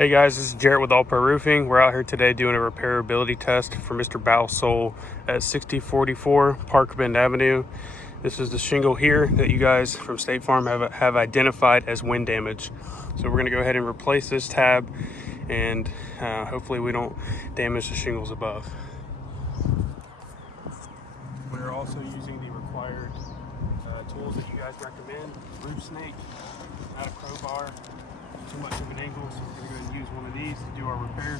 Hey guys, this is Jarrett with All Pro Roofing. We're out here today doing a repairability test for Mr. Balsole at 6044 Park Bend Avenue. This is the shingle here that you guys from State Farm have identified as wind damage. So we're going to go ahead and replace this tab, and hopefully we don't damage the shingles above. We're also using the required tools that you guys recommend. Roof snake, not a crowbar, too much of an angle, so we're going to go ahead and use one of these to do our repair.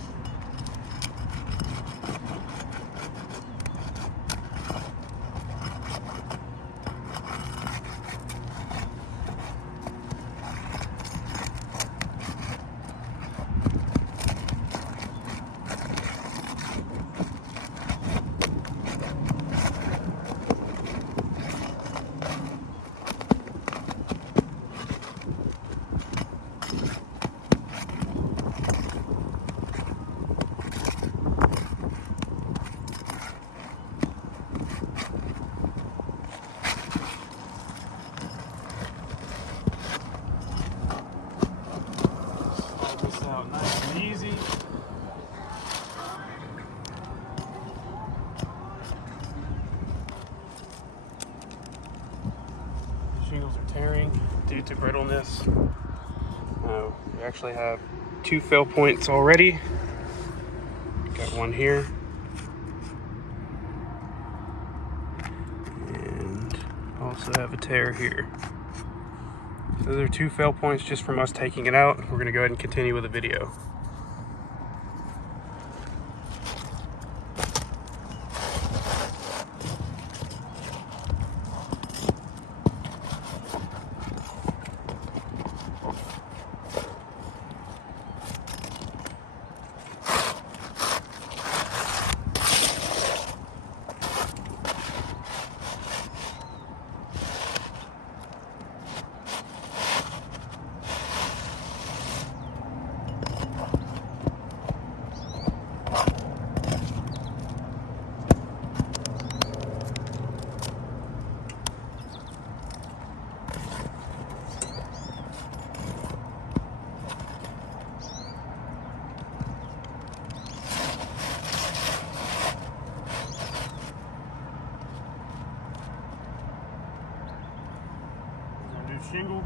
This out nice and easy. Shingles are tearing due to brittleness. We actually have 2 fail points already. Got one here. And also have a tear here. So those are 2 fail points just from us taking it out. We're going to go ahead and continue with the video. Shingle.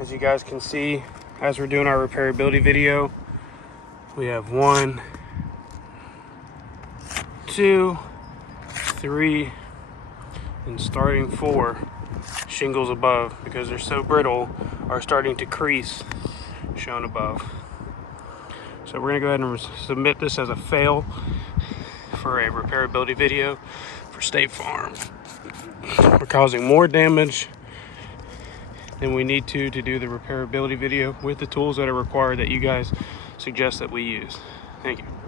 As you guys can see, as we're doing our repairability video, we have 1, 2, 3, and starting 4 shingles above, because they're so brittle, are starting to crease, shown above. So we're gonna go ahead and submit this as a fail for a repairability video for State Farm. We're causing more damage than we need to do the repairability video with the tools that are required that you guys suggest that we use. Thank you.